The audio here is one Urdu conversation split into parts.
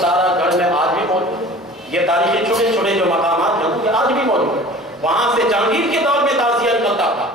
تارا گڑھ میں آج بھی موجود ہے، یہ تاریخی چھوٹے چھوٹے جو مقامات ہیں یہ آج بھی موجود ہیں۔ وہاں سے جہانگیر کے دور میں تعزیہ نکلتا تھا،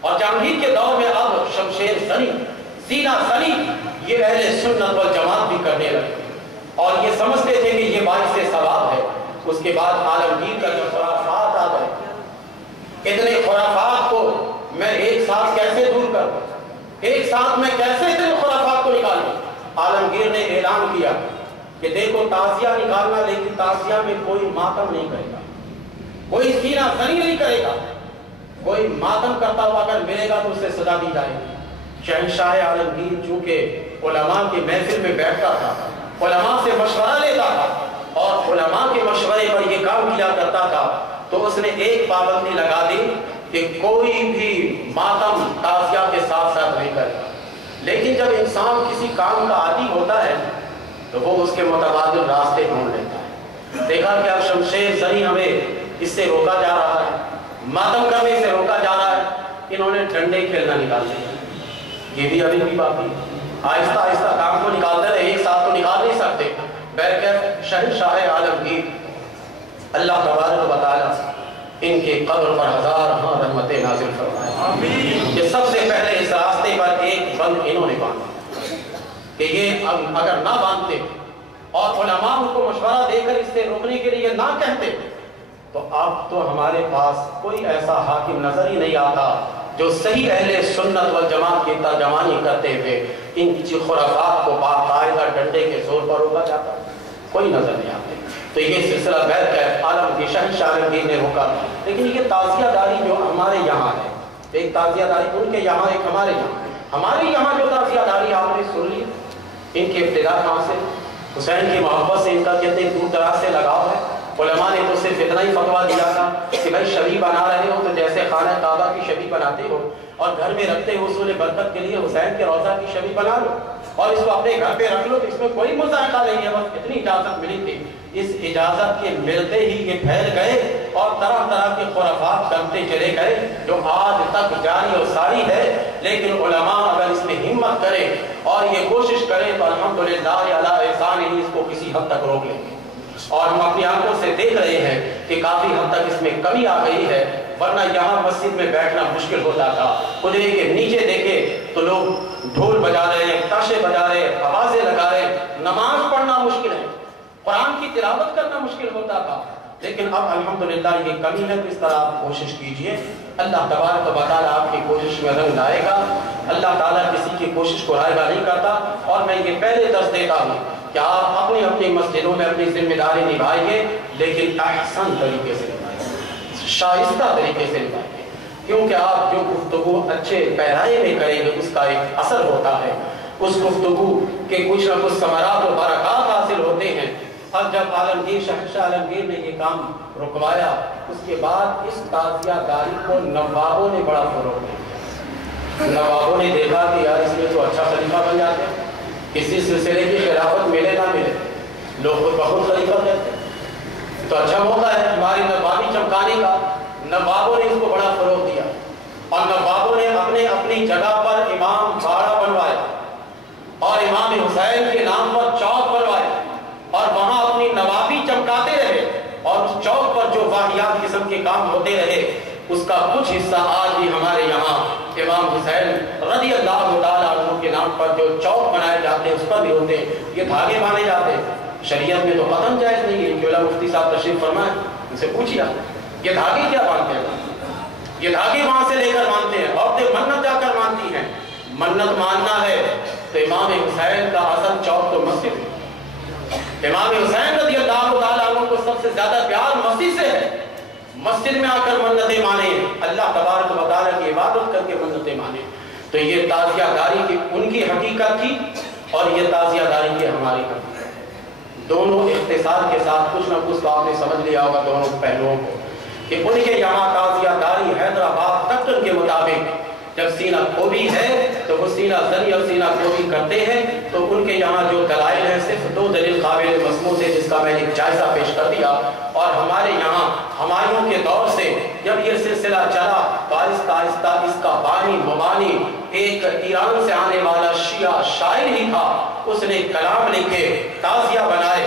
اور جہانگیر کے دور میں اب شمشیر زنی، سینہ زنی یہ اہل سنت والجماعت بھی کرنے لگے، اور یہ سمجھتے تھے کہ یہ باعث ثواب ہے۔ اس کے بعد عالمگیر کا جو خرافات آ گئے، اتنے خرافات کو میں ایک ساتھ کیسے دور کروں، ایک ساتھ میں کیسے اتنے خرافات کو نکالوں؟ عالمگیر نے اعلان کیا کہ دیکھو تعزیہ نکالنا، لیکن تعزیہ میں کوئی ماتم نہیں کرے گا، کوئی سینہ زنی نہیں کرے گا، کوئی ماتم کرتا ہوا اگر ملے گا تو اسے سزا دی جائے گی۔ شہنشاہ عالمگیر چونکہ علماء کی محفل میں بیٹھتا تھا، علماء سے مشورہ لیتا تھا اور علماء کے مشورے پر یہ کام کیا کرتا تھا، تو اس نے ایک پابندی لگا دی کہ کوئی بھی ماتم تعزیہ کے ساتھ ساتھ نہیں کرے گا۔ لیکن جب انسان کسی کام کا عادی ہوتا ہے تو وہ اس کے متبادل راستے ڈھونڈ لیتا ہے۔ دیکھا کہ اب شمشیر زنی ہمیں اس سے روکا جا رہا ہے، ماتم کرنے سے روکا جا رہا ہے، انہوں نے ڈنڈے کھیلنا نکال دیا۔ یہ بھی ابھی بھی باقی آہستہ آہستہ کام کو نکالتے رہے، ایک ساتھ تو نکال نہیں سکتے۔ بہرکیف شہنشاہ عالمگیر اللہ تبارک و تعالی ان کے قبر پر ہزارہاں رحمتیں نازل فرمائے کہ سب سے پہلے اس راستے پر ایک بند انہوں نے باندھا کہ یہ اگر نہ باندھتے اور علماء ان کو مشورہ دے کر اس سے روکنے کے لیے نہ کہتے تو اب تو ہمارے پاس کوئی ایسا حاکم نظر ہی نہیں آتا جو صحیح اہل سنت والجماعت کی ترجمانی کرتے ہوئے ان خرافات کو باقاعدہ ڈنڈے کے زور پر روکا جاتا، کوئی نظر نہیں آتے۔ تو یہ سلسلہ بہرکیف عالمگیر شہنشاہ عالمگیر نے روکا، لیکن یہ تعزیہ داری جو ہمارے یہاں ہے، ایک تعزیہ داری ان کے یہاں، ایک ہمارے یہاں جو تعزیہ داری آپ نے سن لی، ان کی ابتدا کہاں سے؟ حسین کی محبت سے ان کا کتنے دور دراز سے لگاؤ ہے۔ علماء نے تو صرف اتنا ہی فتویٰ دیا تھا کہ بھائی شبیہ بنا رہے ہو تو جیسے خانہ کعبہ کی شبیہ بناتے ہو اور گھر میں رکھتے ہو حصول برکت کے لیے حسین کے روضہ کی شبیہ بنا لو اور اس کو اپنے گھر پہ رکھ لو، تو اس میں کوئی مذائقہ نہیں ہے، بس اتنی اجازت ملی تھی۔ اس اجازت کے ملتے ہی یہ پھیل گئے اور طرح طرح کے خرافات کرتے چلے گئے جو آج تک جاری و ساری ہے۔ لیکن علماء اگر اس میں ہمت کرے اور یہ کوشش کرے تو الحمدللہ علی احسان ہی اس کو کسی حد تک روک لیں گے، اور ہم اپنی آنکھوں سے دیکھ رہے ہیں کہ کافی حد تک اس میں کمی آ گئی ہے، ورنہ یہاں مسجد میں بیٹھنا مشکل ہوتا تھا۔ حجرے کے نیچے دیکھے تو لوگ ڈھول بجا رہے ہیں، تاشے بجا رہے ہیں، آوازیں لگا رہے ہیں، نماز پڑھنا مشکل ہے، قرآن کی تلاوت کرنا مشکل ہوتا تھا۔ لیکن اب الحمدللہ یہ کمی ہے، تو اس طرح آپ کوشش کیجئے، اللہ تبارک و تعالیٰ آپ کی کوشش میں رنگ لائے گا۔ اللہ تعالیٰ کسی کی کوشش کو رائے گا نہیں کرتا، اور میں یہ پہلے درس دیتا ہوں کہ آپ اپنی اپنی مسجدوں میں اپنی ذمہ داری نبھائیے، لیکن احسن طریقے سے نبھائیے، شائستہ طریقے سے نبھائیے، کیونکہ آپ جو گفتگو اچھے پیرائے میں کریں گے اس کا ایک اثر ہوتا ہے، اس گفتگو کے کچھ نہ کچھ ثمرات و برکات حاصل ہوتے ہیں۔ اب جب عالمگیر شہنشاہ عالمگیر نے یہ کام رکوایا، اس کے بعد اس تعزیہ داری کو نوابوں نے بڑا فروغ دیا۔ نوابوں نے دیکھا کہ یار اس میں تو اچھا خلیفہ بن جاتے ہیں، کسی سلسلے کی خلافت ملے نہ ملے لوگ خود بخود خلیفہ کہتے ہیں، تو اچھا موقع ہے ہماری نوابی چمکانے کا۔ نوابوں نے اس کو بڑا فروغ دیا، اور نوابوں نے اپنے اپنی جگہ پر امام باڑہ بنوایا اور امام حسین کے نام پر چوک بنوائے، اور وہاں اپنی نوابی چمکاتے رہے، اور اس چوک پر جو واحیات قسم کے کام ہوتے رہے اس کا کچھ حصہ آج بھی ہمارے یہاں امام حسین رضی اللہ تعالیٰ عنہ کے نام پر جو چوک بنائے جاتے ہیں اس پر بھی ہوتے ہیں۔ یہ دھاگے باندھے جاتے ہیں، شریعت میں تو قطعاً جائز نہیں ہے، کیولا مفتی صاحب تشریف فرمائیں، ان سے پوچھئے یہ دھاگے کیا باندھتے ہیں؟ یہ دھاگے وہاں سے لے کر باندھتے ہیں، عورتیں منت جا کر مانتی ہیں۔ منت ماننا ہے تو امام حسین کا اصل چوک تو مسجد ہے، امام حسین رضی اللہ تعالیٰ عنہ کو سب سے زیادہ پیار مسجد سے ہے، مسجد میں آ کر منتیں مانے، اللہ تبارک و تعالیٰ کی عبادت کر کے منتیں مانے۔ تو یہ تعزیہ داری کی ان کی حقیقت تھی، اور یہ تعزیہ داری کی ہماری حقیقت، دونوں اختصار کے ساتھ کچھ نہ کچھ تو آپ نے سمجھ لیا ہوگا دونوں پہلوؤں کو، کہ ان کے یہاں تعزیہ داری حیدرآباد ڈاکٹر کے مطابق جب سینہ کھوبی ہے تو وہ سینہ زنی اور سینہ کھوبی کرتے ہیں، تو ان کے یہاں جو دلائل ہیں صرف دو دلیل قابل مسموع ہے، جس کا میں نے جائزہ پیش کر دیا۔ اور ہمارے یہاں ہمایوں کے دور سے جب یہ سلسلہ چلا تو آہستہ آہستہ اس کا بانی مبانی ایک ایران سے آنے والا شیعہ شاعر ہی تھا، اس نے کلام لکھے، تعزیہ بنائے،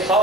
100